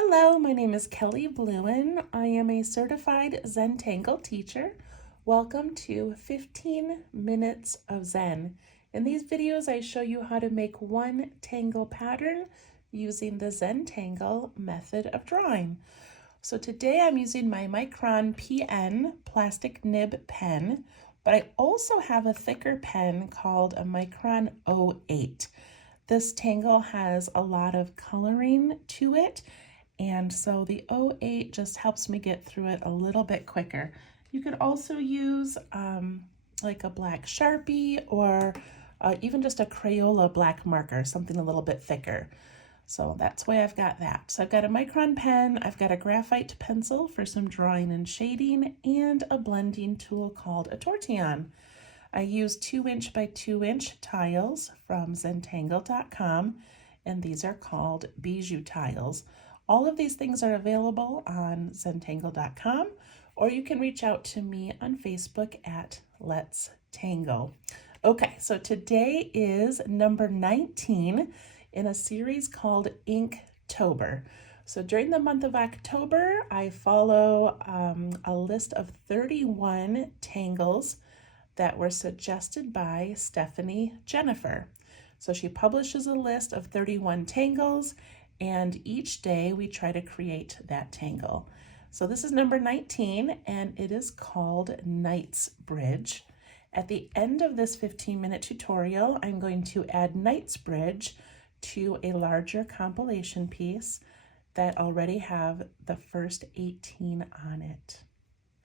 Hello, my name is Kelly Bluen. I am a certified Zentangle teacher. Welcome to 15 Minutes of Zen. In these videos, I show you how to make one tangle pattern using the Zentangle method of drawing. So today I'm using my micron PN plastic nib pen, but I also have a thicker pen called a micron 08. This tangle has a lot of coloring to it, and so the 08 just helps me get through it a little bit quicker. You could also use like a black Sharpie or even just a Crayola black marker, something a little bit thicker. So that's why I've got that. So I've got a micron pen, I've got a graphite pencil for some drawing and shading, and a blending tool called a tortillon. I use 2" by 2" tiles from Zentangle.com, and these are called bijou tiles. All of these things are available on Zentangle.com, or you can reach out to me on Facebook at Let's Tangle. Okay, so today is number 19 in a series called Inktober. So during the month of October, I follow a list of 31 tangles that were suggested by Stephanie Jennifer. So she publishes a list of 31 tangles, and each day we try to create that tangle. So this is number 19, and it is called Knightsbridge. At the end of this 15-minute tutorial, I'm going to add Knightsbridge to a larger compilation piece that already have the first 18 on it.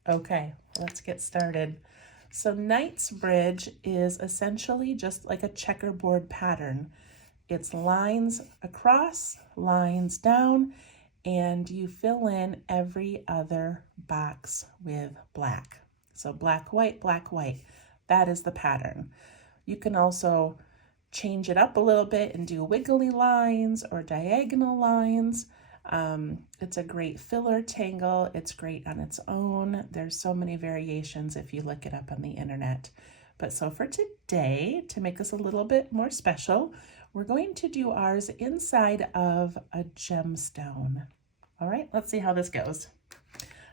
Okay, let's get started. So Knightsbridge is essentially just like a checkerboard pattern. It's lines across, lines down, and you fill in every other box with black. So black, white, black, white. That is the pattern. You can also change it up a little bit and do wiggly lines or diagonal lines. It's a great filler tangle. It's great on its own. There's so many variations if you look it up on the internet. But so for today, to make this a little bit more special, we're going to do ours inside of a gemstone. All right, let's see how this goes.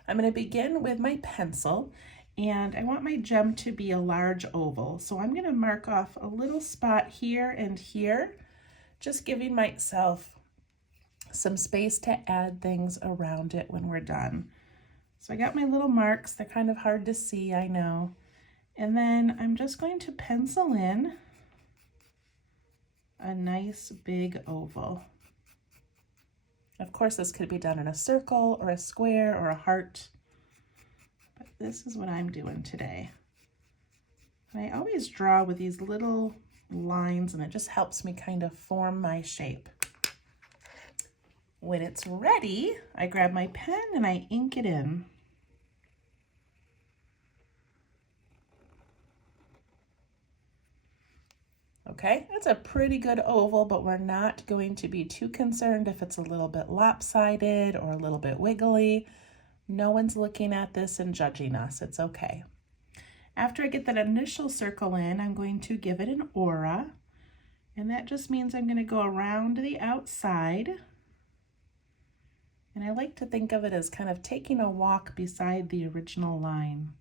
I'm going to begin with my pencil, and I want my gem to be a large oval. So I'm going to mark off a little spot here and here, just giving myself some space to add things around it when we're done. So I got my little marks. They're kind of hard to see, I know. And then I'm just going to pencil in a nice big oval. Of course, this could be done in a circle or a square or a heart, but this is what I'm doing today. And I always draw with these little lines, and it just helps me kind of form my shape. When it's ready, I grab my pen and I ink it in. Okay, that's a pretty good oval, but we're not going to be too concerned if it's a little bit lopsided or a little bit wiggly. No one's looking at this and judging us. It's okay. After I get that initial circle in, I'm going to give it an aura, and that just means I'm going to go around the outside. And I like to think of it as kind of taking a walk beside the original line.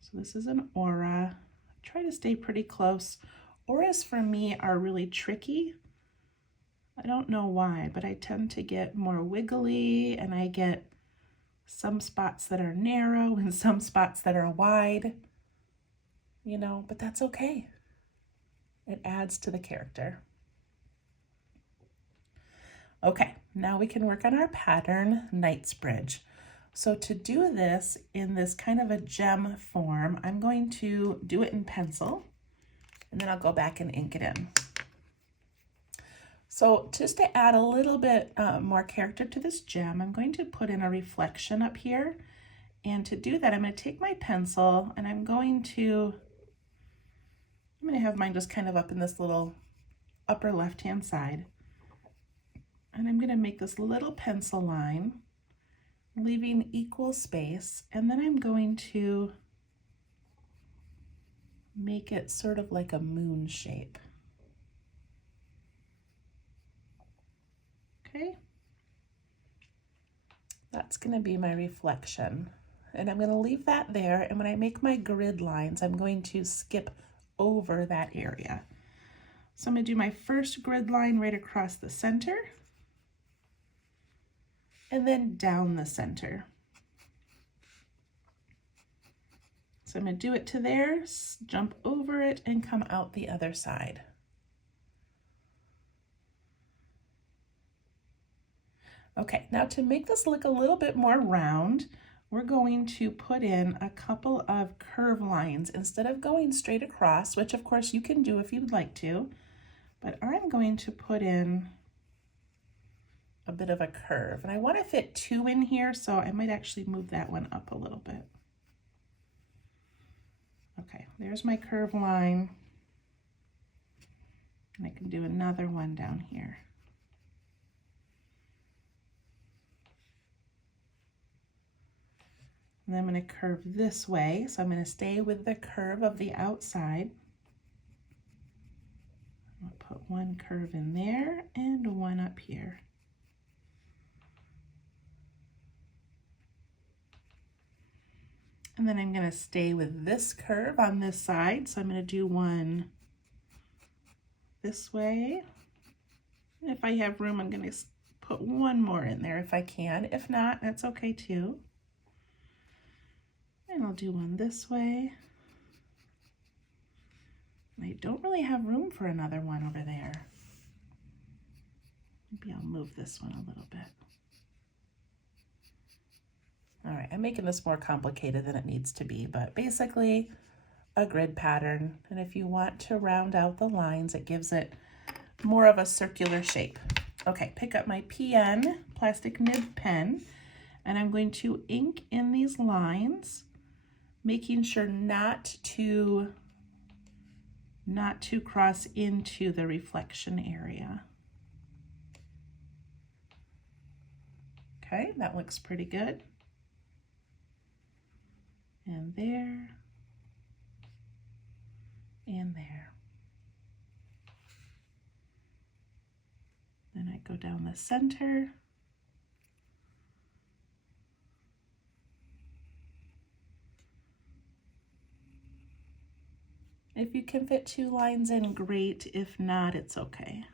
So this is an aura. Try to stay pretty close. Auras for me are really tricky. I don't know why, but I tend to get more wiggly, and I get some spots that are narrow and some spots that are wide, you know, but that's okay. It adds to the character. Okay, now we can work on our pattern, Knightsbridge. So to do this in this kind of a gem form, I'm going to do it in pencil, and then I'll go back and ink it in. So just to add a little bit more character to this gem, I'm going to put in a reflection up here. And to do that, I'm going to take my pencil, and I'm going to have mine just kind of up in this little upper left-hand side. And I'm going to make this little pencil line, leaving equal space, and then I'm going to make it sort of like a moon shape. Okay, That's going to be my reflection. And I'm going to leave that there. And when I make my grid lines, I'm going to skip over that area. So I'm going to do my first grid line right across the center and then down the center. So I'm going to do it to there, jump over it, and come out the other side. Okay, now to make this look a little bit more round, we're going to put in a couple of curve lines instead of going straight across, which of course you can do if you'd like to, but I'm going to put in a bit of a curve. And I want to fit 2 in here, so I might actually move that one up a little bit. Okay, there's my curve line. And I can do another one down here. And I'm going to curve this way, so I'm going to stay with the curve of the outside. I'll put one curve in there and one up here. And then I'm going to stay with this curve on this side, so I'm going to do one this way. And if I have room, I'm going to put one more in there if I can. If not, that's okay too. And I'll do one this way. And I don't really have room for another one over there. Maybe I'll move this one a little bit. All right, I'm making this more complicated than it needs to be, but basically a grid pattern. And if you want to round out the lines, it gives it more of a circular shape. Okay, pick up my PN, plastic nib pen, and I'm going to ink in these lines, making sure not to cross into the reflection area. Okay, that looks pretty good. And there, and there. Then I go down the center. If you can fit 2 lines in, great. If not, it's okay.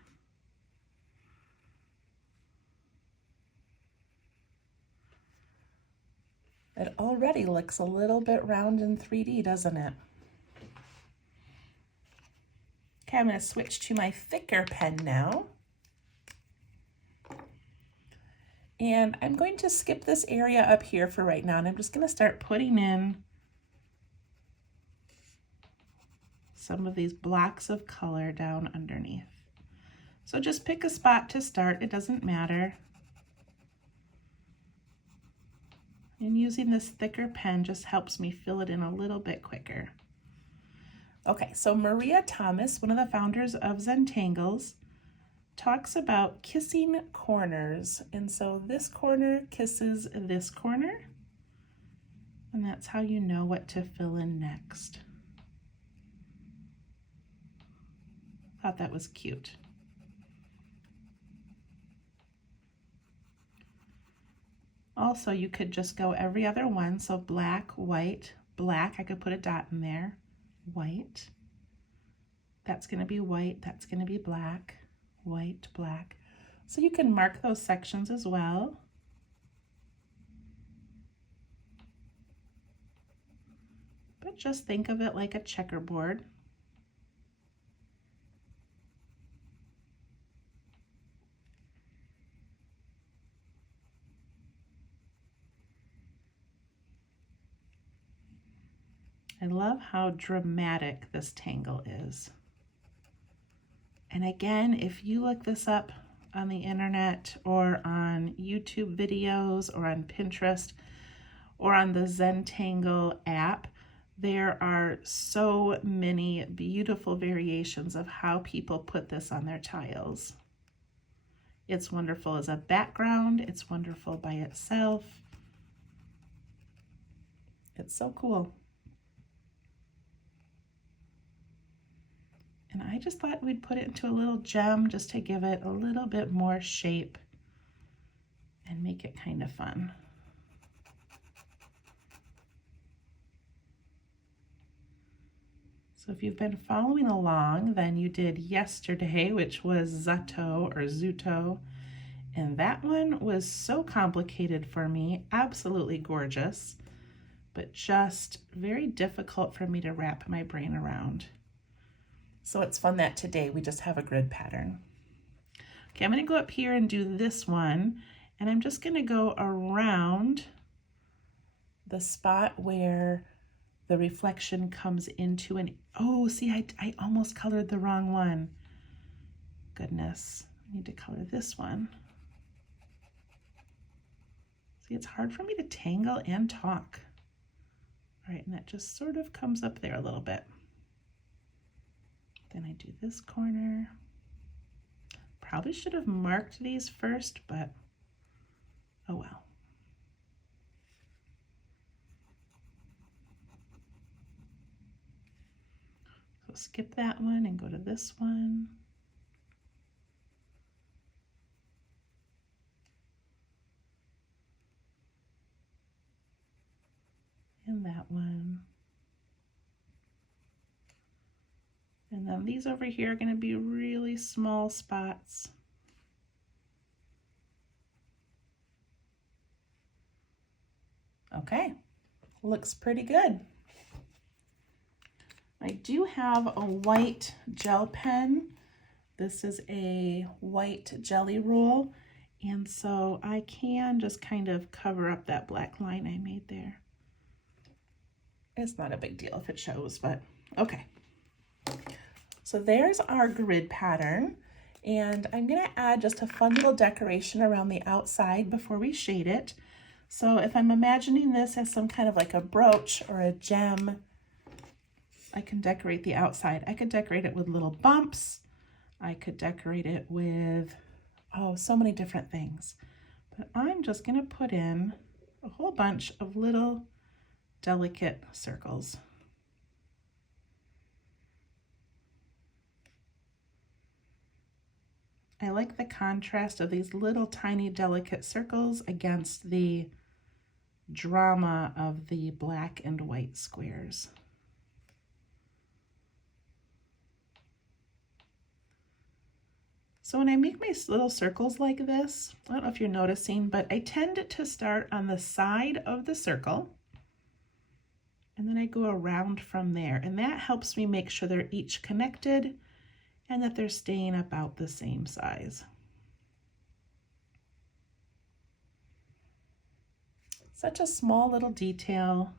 It already looks a little bit round in 3D, doesn't it? Okay, I'm going to switch to my thicker pen now. And I'm going to skip this area up here for right now, and I'm just going to start putting in some of these blocks of color down underneath. So just pick a spot to start, it doesn't matter. And using this thicker pen just helps me fill it in a little bit quicker. Okay, so Maria Thomas, one of the founders of Zentangles, talks about kissing corners. And so this corner kisses this corner, and that's how you know what to fill in next. Thought that was cute. Also, you could just go every other one. So black, white, black. I could put a dot in there. White. That's going to be white. That's going to be black. White, black. So you can mark those sections as well. But just think of it like a checkerboard. I love how dramatic this tangle is. And again, if you look this up on the internet or on YouTube videos or on Pinterest or on the Zentangle app, there are so many beautiful variations of how people put this on their tiles. It's wonderful as a background. It's wonderful by itself. It's so cool. And I just thought we'd put it into a little gem just to give it a little bit more shape and make it kind of fun. So if you've been following along, then you did yesterday, which was Zato or Zuto. And that one was so complicated for me, absolutely gorgeous, but just very difficult for me to wrap my brain around. So it's fun that today we just have a grid pattern. Okay, I'm gonna go up here and do this one, and I'm just gonna go around the spot where the reflection comes into an, oh, see, I almost colored the wrong one. Goodness, I need to color this one. See, it's hard for me to tangle and talk. All right, and that just sort of comes up there a little bit. Then I do this corner. Probably should have marked these first, but oh well. So skip that one and go to this one. And that one. And then these over here are going to be really small spots. Okay, looks pretty good. I do have a white gel pen. This is a white jelly roll, and so I can just kind of cover up that black line I made there. It's not a big deal if it shows, but okay. So there's our grid pattern, and I'm gonna add just a fun little decoration around the outside before we shade it. So if I'm imagining this as some kind of like a brooch or a gem, I can decorate the outside. I could decorate it with little bumps. I could decorate it with, oh, so many different things. But I'm just gonna put in a whole bunch of little delicate circles. I like the contrast of these little tiny delicate circles against the drama of the black and white squares. So when I make my little circles like this, I don't know if you're noticing, but I tend to start on the side of the circle, and then I go around from there, and that helps me make sure they're each connected and that they're staying about the same size. Such a small little detail,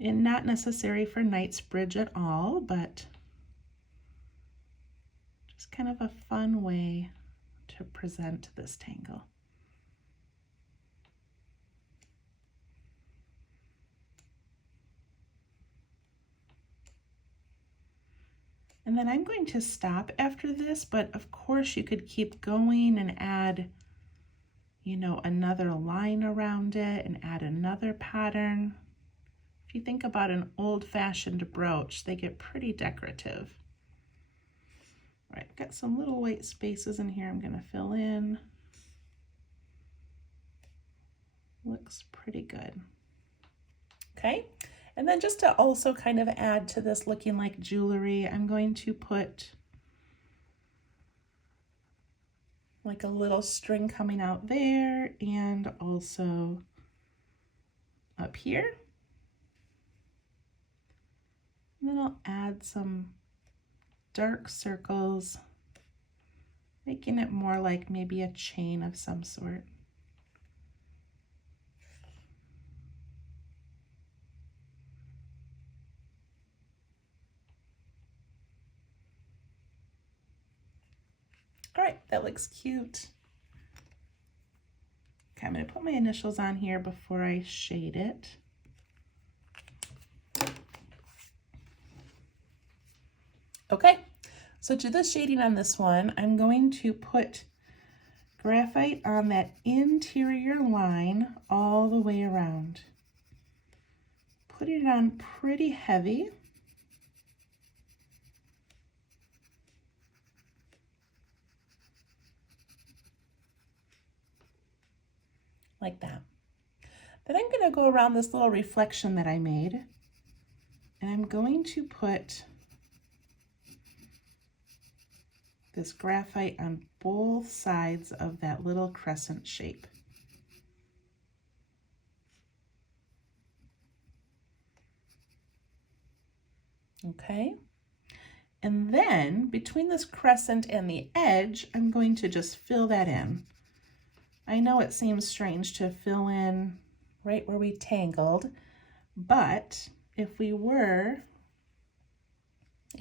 and not necessary for Knightsbridge at all, but just kind of a fun way to present this tangle. And then I'm going to stop after this, but of course you could keep going and add, you know, another line around it and add another pattern. If you think about an old-fashioned brooch, they get pretty decorative. All right, got some little white spaces in here I'm gonna fill in. Looks pretty good. Okay. And then just to also kind of add to this looking like jewelry, I'm going to put like a little string coming out there and also up here. And then I'll add some dark circles, making it more like maybe a chain of some sort. All right, that looks cute. Okay, I'm going to put my initials on here before I shade it. Okay, so to the shading on this one, I'm going to put graphite on that interior line all the way around. Putting it on pretty heavy. Like that. Then I'm going to go around this little reflection that I made I'm going to put this graphite on both sides of that little crescent shape. Okay, and then between this crescent and the edge, I'm going to just fill that in. I know it seems strange to fill in right where we tangled, but if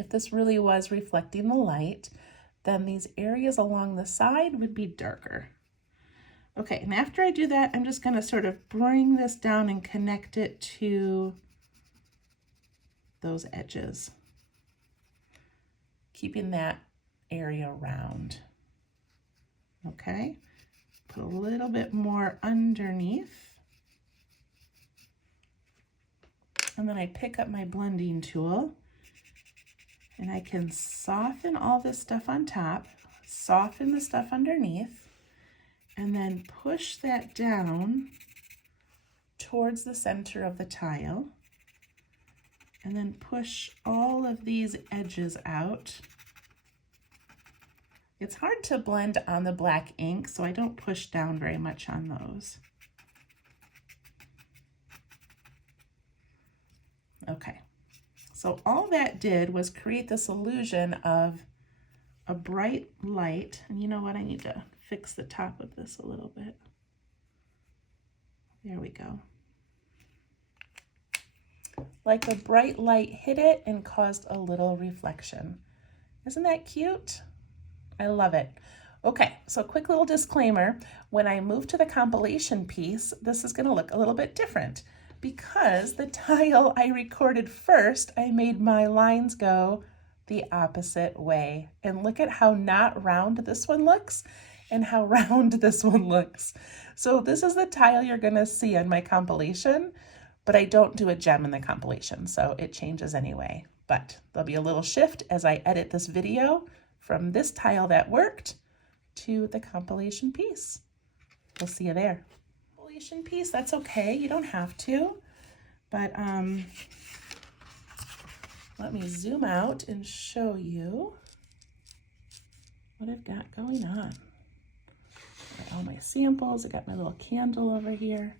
this really was reflecting the light, then these areas along the side would be darker. Okay, and after I do that, I'm just gonna sort of bring this down and connect it to those edges, keeping that area round. Okay, put a little bit more underneath. And then I pick up my blending tool and I can soften all this stuff on top, soften the stuff underneath, and then push that down towards the center of the tile. And then push all of these edges out. It's hard to blend on the black ink, so I don't push down very much on those. Okay, so all that did was create this illusion of a bright light. And you know what? I need to fix the top of this a little bit. There we go. Like a bright light hit it and caused a little reflection. Isn't that cute? I love it. Okay, so quick little disclaimer. When I move to the compilation piece, this is gonna look a little bit different because the tile I recorded first, I made my lines go the opposite way. And look at how not round this one looks and how round this one looks. So this is the tile you're gonna see on my compilation, but I don't do a gem in the compilation, so it changes anyway. But there'll be a little shift as I edit this video from this tile that worked to the compilation piece. We'll see you there. Compilation piece, that's okay, you don't have to, but let me zoom out and show you what I've got going on. Got all my samples, I got my little candle over here.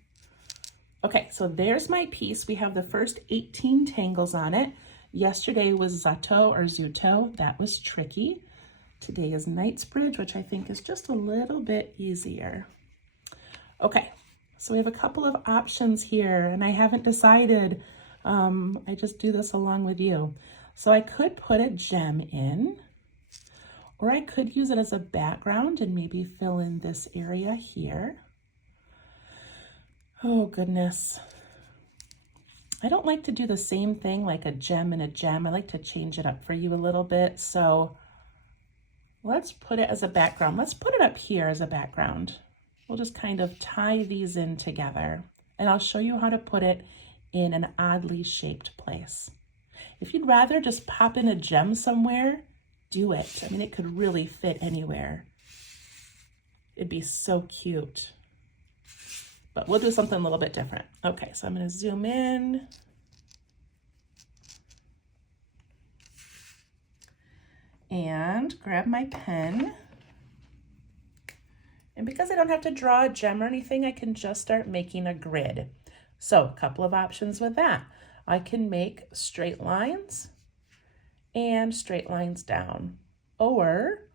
Okay, so there's my piece. We have the first 18 tangles on it. Yesterday was Zato or Zuto. That was tricky. Today is Knightsbridge, which I think is just a little bit easier. Okay, so we have a couple of options here and I haven't decided. I just do this along with you. So I could put a gem in, or I could use it as a background and maybe fill in this area here. Oh goodness. I don't like to do the same thing like a gem and a gem. I like to change it up for you a little bit. So let's put it as a background. Let's put it up here as a background. We'll just kind of tie these in together and I'll show you how to put it in an oddly shaped place. If you'd rather just pop in a gem somewhere, do it. I mean, it could really fit anywhere. It'd be so cute. But we'll do something a little bit different. Okay, so I'm going to zoom in. And grab my pen. And because I don't have to draw a gem or anything, I can just start making a grid. So a couple of options with that. I can make straight lines and straight lines down. Or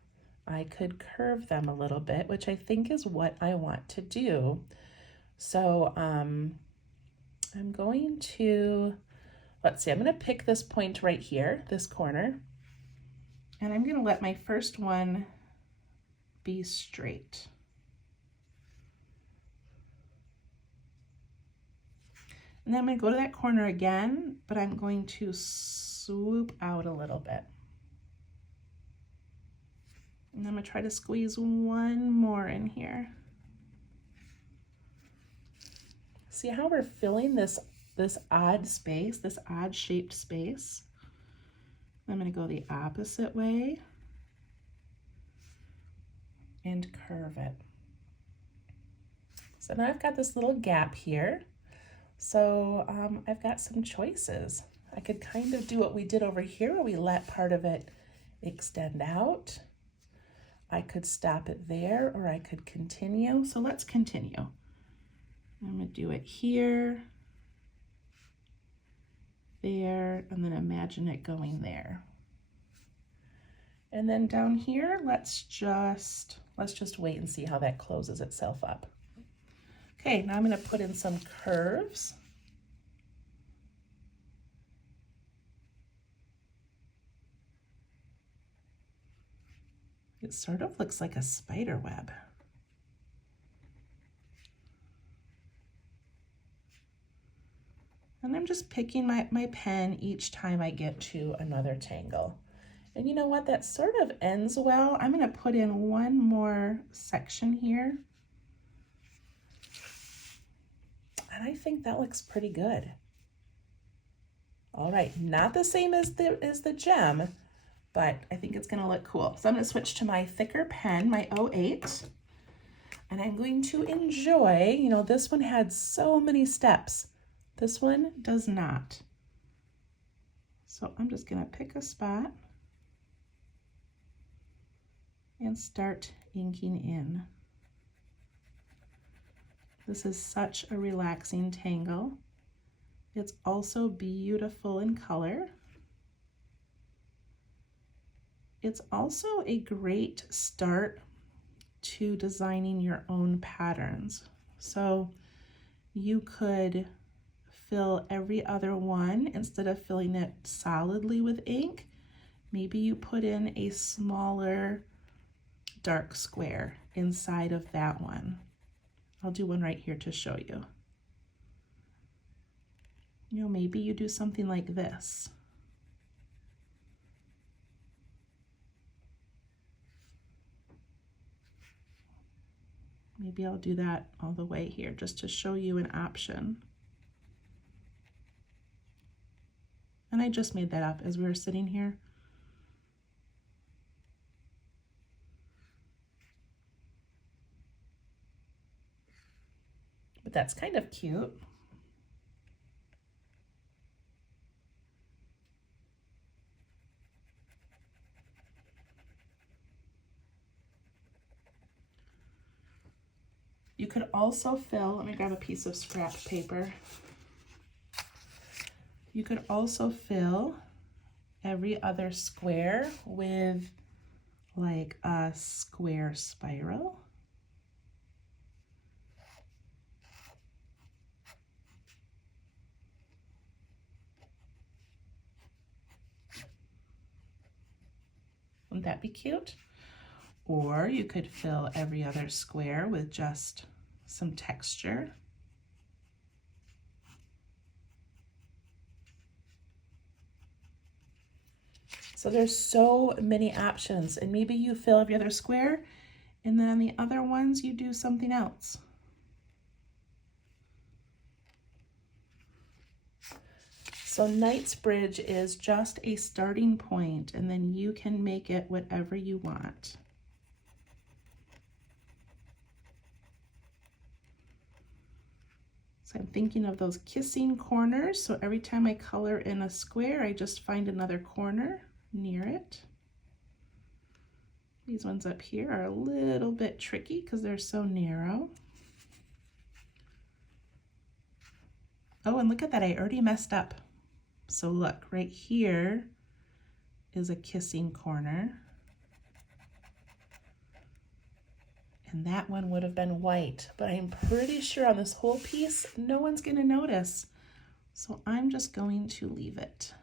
I could curve them a little bit, which I think is what I want to do. So I'm going to, let's see, I'm going to pick this point right here, this corner, and I'm going to let my first one be straight. And then I'm going to go to that corner again, but I'm going to swoop out a little bit. And I'm going to try to squeeze one more in here. See how we're filling this odd space, this odd shaped space? I'm going to go the opposite way and curve it. So now I've got this little gap here. So I've got some choices. I could kind of do what we did over here where we let part of it extend out. I could stop it there or I could continue. So let's continue. I'm going to do it here, there, and then imagine it going there. And then down here, let's just wait and see how that closes itself up. Okay, now I'm going to put in some curves. It sort of looks like a spider web. And I'm just picking my pen each time I get to another tangle. And you know what, that sort of ends well. I'm gonna put in one more section here. And I think that looks pretty good. All right, not the same as the gem, but I think it's gonna look cool. So I'm gonna switch to my thicker pen, my 08, and I'm going to enjoy, you know, this one had so many steps. This one does not. So I'm just gonna pick a spot and start inking in. This is such a relaxing tangle. It's also beautiful in color. It's also a great start to designing your own patterns. So you could fill every other one instead of filling it solidly with ink. Maybe you put in a smaller dark square inside of that one. I'll do one right here to show you. You know, maybe you do something like this. Maybe I'll do that all the way here just to show you an option. And I just made that up as we were sitting here. But that's kind of cute. You could also fill, let me grab a piece of scrap paper. You could also fill every other square with like a square spiral. Wouldn't that be cute? Or you could fill every other square with just some texture. So there's so many options, and maybe you fill every other square and then on the other ones you do something else. So Knightsbridge is just a starting point, and then you can make it whatever you want. So I'm thinking of those kissing corners. So every time I color in a square, I just find another corner near it. These ones up here are a little bit tricky because they're so narrow. Oh, and look at that, I already messed up. So look, right here is a kissing corner. And that one would have been white, but I'm pretty sure on this whole piece, no one's gonna notice. So I'm just going to leave it.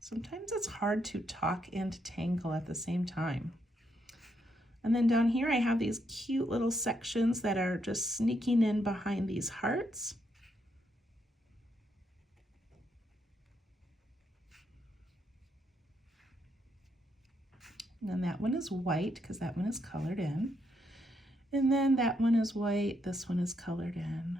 Sometimes it's hard to talk and tangle at the same time. And then down here I have these cute little sections that are just sneaking in behind these hearts. And then that one is white because that one is colored in. And then that one is white, this one is colored in.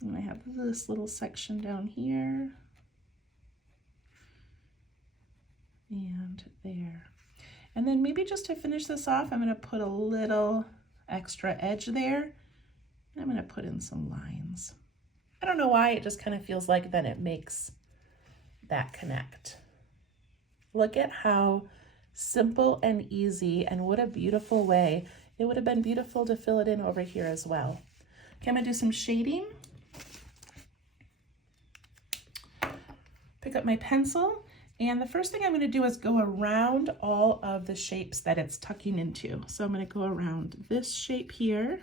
And I have this little section down here. And then maybe just to finish this off, I'm going to put a little extra edge there. And I'm going to put in some lines. I don't know why, it just kind of feels like then it makes that connect. Look at how simple and easy, and what a beautiful way. It would have been beautiful to fill it in over here as well. Okay, I'm going to do some shading. Pick up my pencil, and the first thing I'm going to do is go around all of the shapes that it's tucking into. So I'm going to go around this shape here,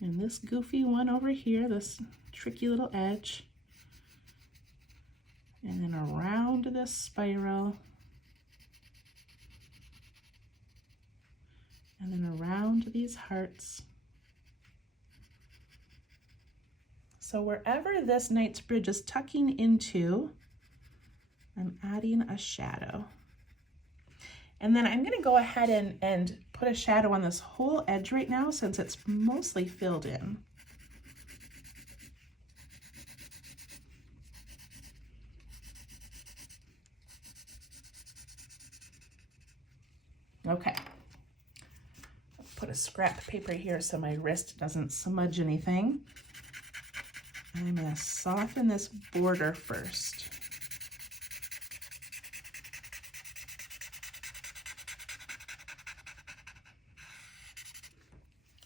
and this goofy one over here, this tricky little edge, and then around this spiral, and then around these hearts. So wherever this Knightsbridge is tucking into, I'm adding a shadow. And then I'm going to go ahead and put a shadow on this whole edge right now, since it's mostly filled in. Okay. I'll put a scrap paper here so my wrist doesn't smudge anything. I'm going to soften this border first.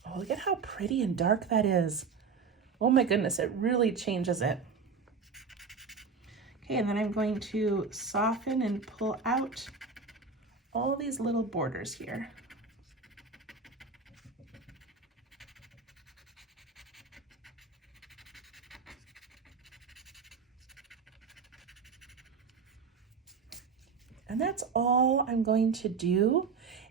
Oh, look at how pretty and dark that is. Oh my goodness, it really changes it. Okay, and then I'm going to soften and pull out all these little borders here. And that's all I'm going to do.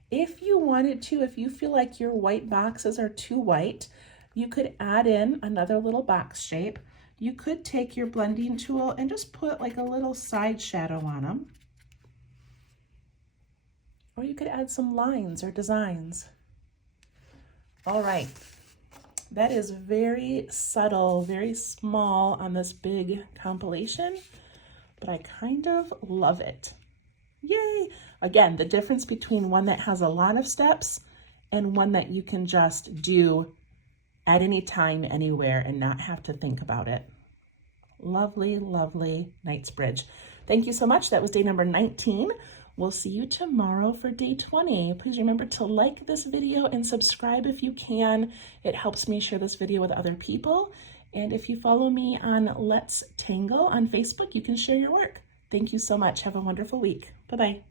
If you wanted to, if you feel like your white boxes are too white, you could add in another little box shape. You could take your blending tool and just put like a little side shadow on them. Or you could add some lines or designs. All right, that is very subtle, very small on this big compilation, but I kind of love it. Yay! Again, the difference between one that has a lot of steps and one that you can just do at any time, anywhere, and not have to think about it. Lovely, lovely Knightsbridge. Thank you so much. That was day number 19. We'll see you tomorrow for day 20. Please remember to like this video and subscribe if you can. It helps me share this video with other people. And if you follow me on Let's Tangle on Facebook, you can share your work. Thank you so much. Have a wonderful week. Bye-bye.